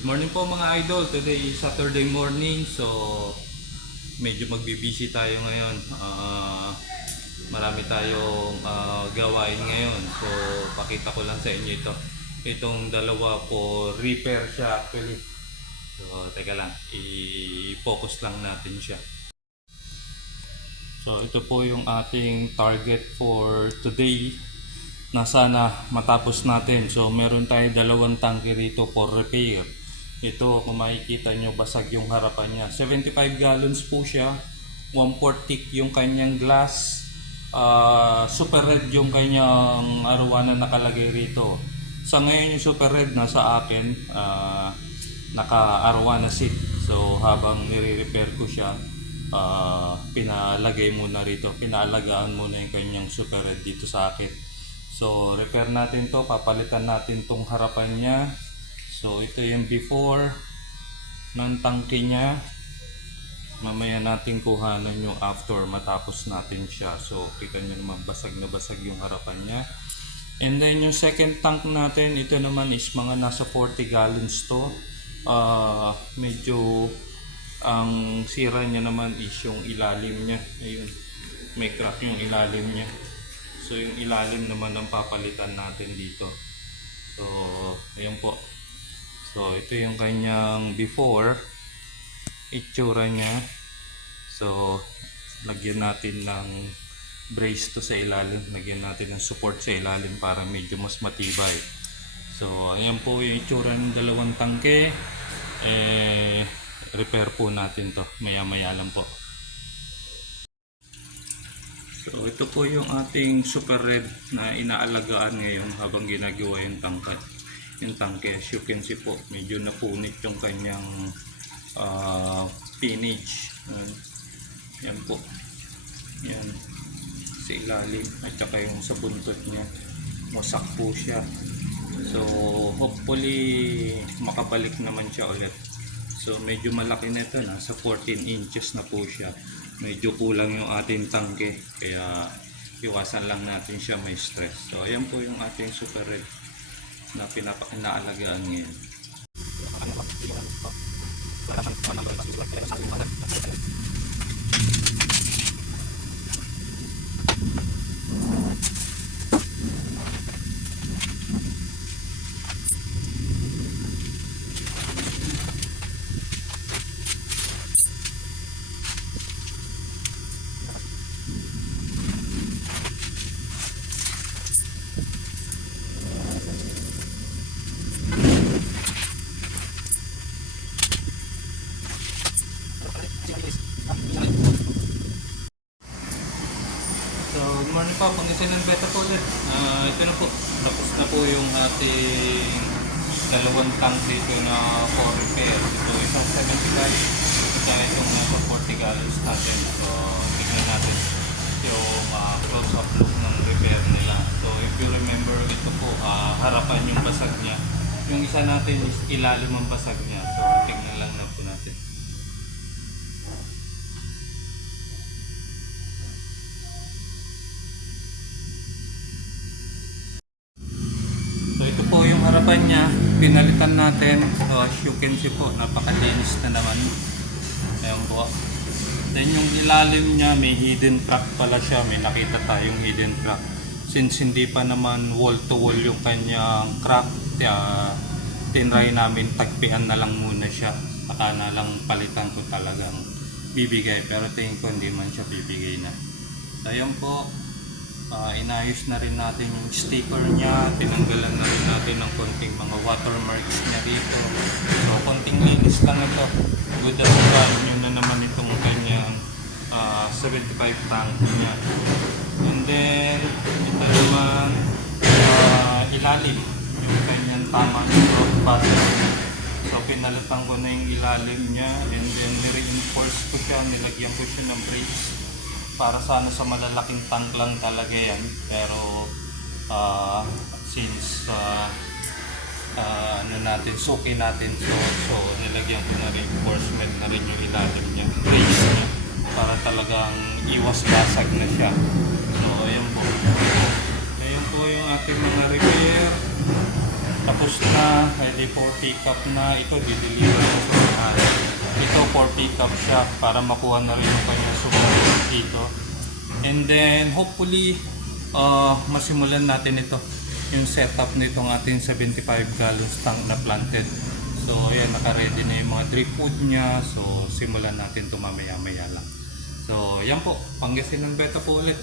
Good morning po mga idol. Today is Saturday morning. So medyo magbibisi tayo ngayon. Marami tayong gawain ngayon. So pakita ko lang sa inyo ito. Itong dalawa po repair siya actually. So teka lang, i-focus lang natin siya. So ito po yung ating target for today na sana matapos natin. So meron tayo dalawang tangke rito for repair. Ito kung makikita nyo, basag yung harapan niya. 75 gallons po siya. 1/4 thick yung kanyang glass. Super red yung kanyang arwana nakalagay rito. Sa ngayon yung super red nasa akin, naka-arwana seat. So habang nire-repair ko siya, pinalagay muna rito. Pinalagaan muna yung kanyang super red dito sa akin. So repair natin to, papalitan natin tong harapan niya. So ito yung before ng tangke niya. Mamaya natin kuhanan yung after matapos natin siya. So kita nyo naman basag na basag yung harapan niya. And then yung second tank natin, ito naman is mga nasa 40 gallons to. Medyo ang sira niya naman is yung ilalim niya. Ayun, may crack yung ilalim niya. So yung ilalim naman ang papalitan natin dito. So ayun po. So ito yung kanyang before itsura niya. So lagyan natin ng brace to sa ilalim. Lagyan natin ng support sa ilalim para medyo mas matibay. So ayan po yung itsura ng dalawang tangke. Repair po natin to. Maya maya lang po. So ito po yung ating super red na inaalagaan ngayon habang ginagawa yung tangke. As you can see po, medyo napunit yung kanyang pinage. Yan po. Yan. Sa ilalim at saka yung sa buntot niya. Wasak po siya. So hopefully makabalik naman siya ulit. So medyo malaki na ito, nasa 14 inches na po siya. Medyo kulang yung ating tangke, kaya iwasan lang natin siya may stress. So ayan po yung ating super red na inaalagaan ngayon. Good morning po, Pangasinan Beta po ulit. Ito na po, tapos na po yung ating dalawang tank dito na for repair. Ito isang 75, kaya itong nasa 40 gallons natin. So tignan natin yung close-up look ng repair nila. So if you remember, ito po, harapan yung basag niya. Yung isa natin is ilalim ang basag niya. So tignan lang na po natin. Ito po yung harapan niya, pinalitan natin. So as you can see po, napakalinis na naman. Ayan po. Then yung ilalim niya, may hidden crack pala siya. May nakita tayong hidden crack. Since hindi pa naman wall to wall yung kanyang crack, tinry namin tagpian na lang muna siya. Saka na lang palitan ko talagang bibigay. Pero tingin ko hindi man siya bibigay na. So ayan po. Inayos na rin natin yung sticker niya, tinanggalan na rin natin ng konting mga watermarks niya dito. So konting linis lang ito. Good as well nyo na naman itong kanyang 75 tank niya. And then ito naman ilalim, yung kanyang tamang road button. So pinalitan ko na yung ilalim niya, and then nire-reinforce ko siya, nilagyan ko siya ng brakes. Para sana sa malalaking tank lang talaga yan, pero since suki natin, so nilagyan ko na reinforcement na rin yung ilalim niya, brace niya, para talagang iwas basag na siya. So ayan po yung ating mga repair. tapos na, ready for pick up na. Ito, dideliver na sa may-ari. Ito for pick up siya para makuha na rin yung kanya supply dito. And then hopefully masimulan natin ito, yung setup nitong ating 75 gallons tank na planted. So ayan, naka-ready na yung mga drip food niya. So simulan natin ito mamaya-maya lang. So yan po, Pangasinan Beta po ulit.